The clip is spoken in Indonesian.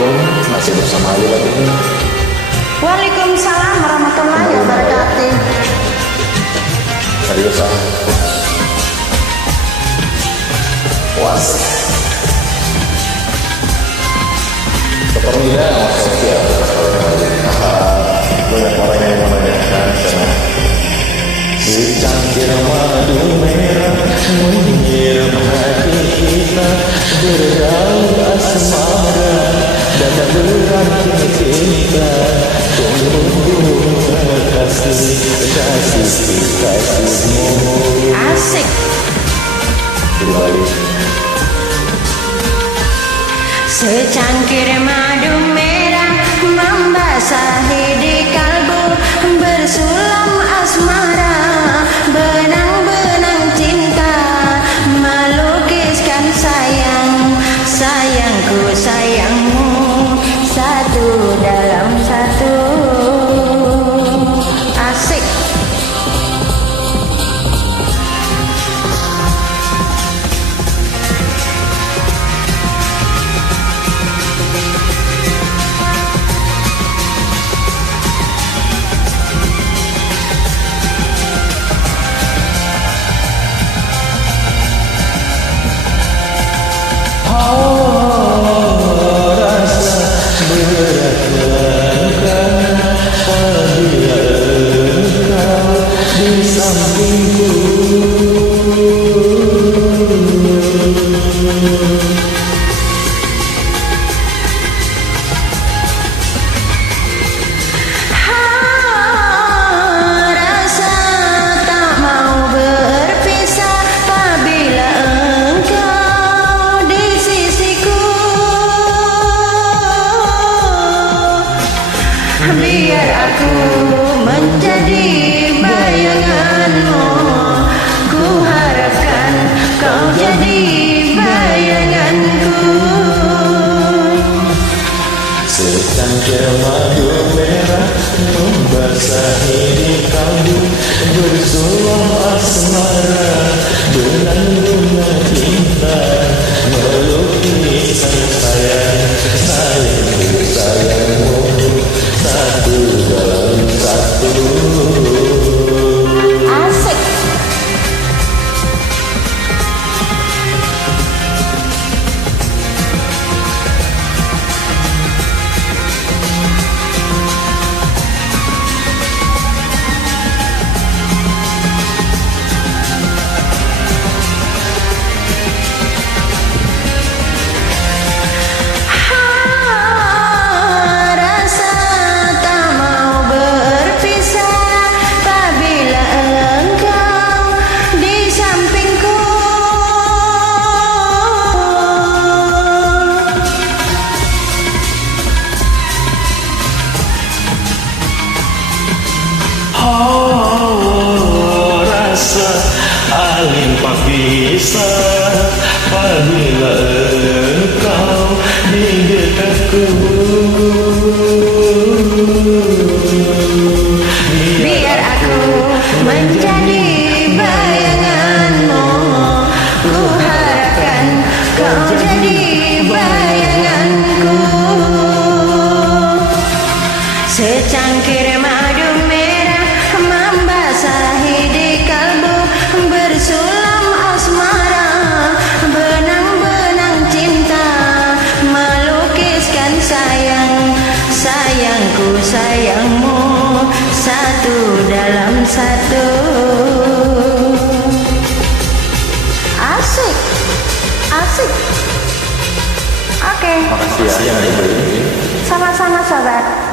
Assalamualaikum, masih bersama Ali lagi. Waalaikumsalam warahmatullahi wabarakatuh. Serius ah. Puas. Sepertinya maksudnya banyak orang yang menanyakan secangkir madu merah menyiram hati kita, berdaun asmara dan berarti cinta, tunggu kasihmu. Asik. Kembali. Secangkir madu merah membasahi di kalbu, bersulam asmara, benang-benang cinta, melukiskan sayangku sayangmu, satu dalam satu. Asik. Biar aku menjadi bayanganmu, ku harapkan kau jadi bayanganku. Secangkir madu merah membasahi di kalbu, bersulam asmara, benang-benang cinta, melukiskan sayangku sayangmu, satu dalam satu. Asik. Rasa alimpah bisa apabila engkau di dekatku. Biar aku menjadi bayanganmu, ku harapkan kau jadi bayanganku. Secangkir madu merah membasahi di kalbu, bersulam asmara, benang-benang cinta, melukiskan sayangku sayangmu, satu dalam satu. Asik. Asik. Oke. Makasih ya yang ada. Sama-sama sahabat.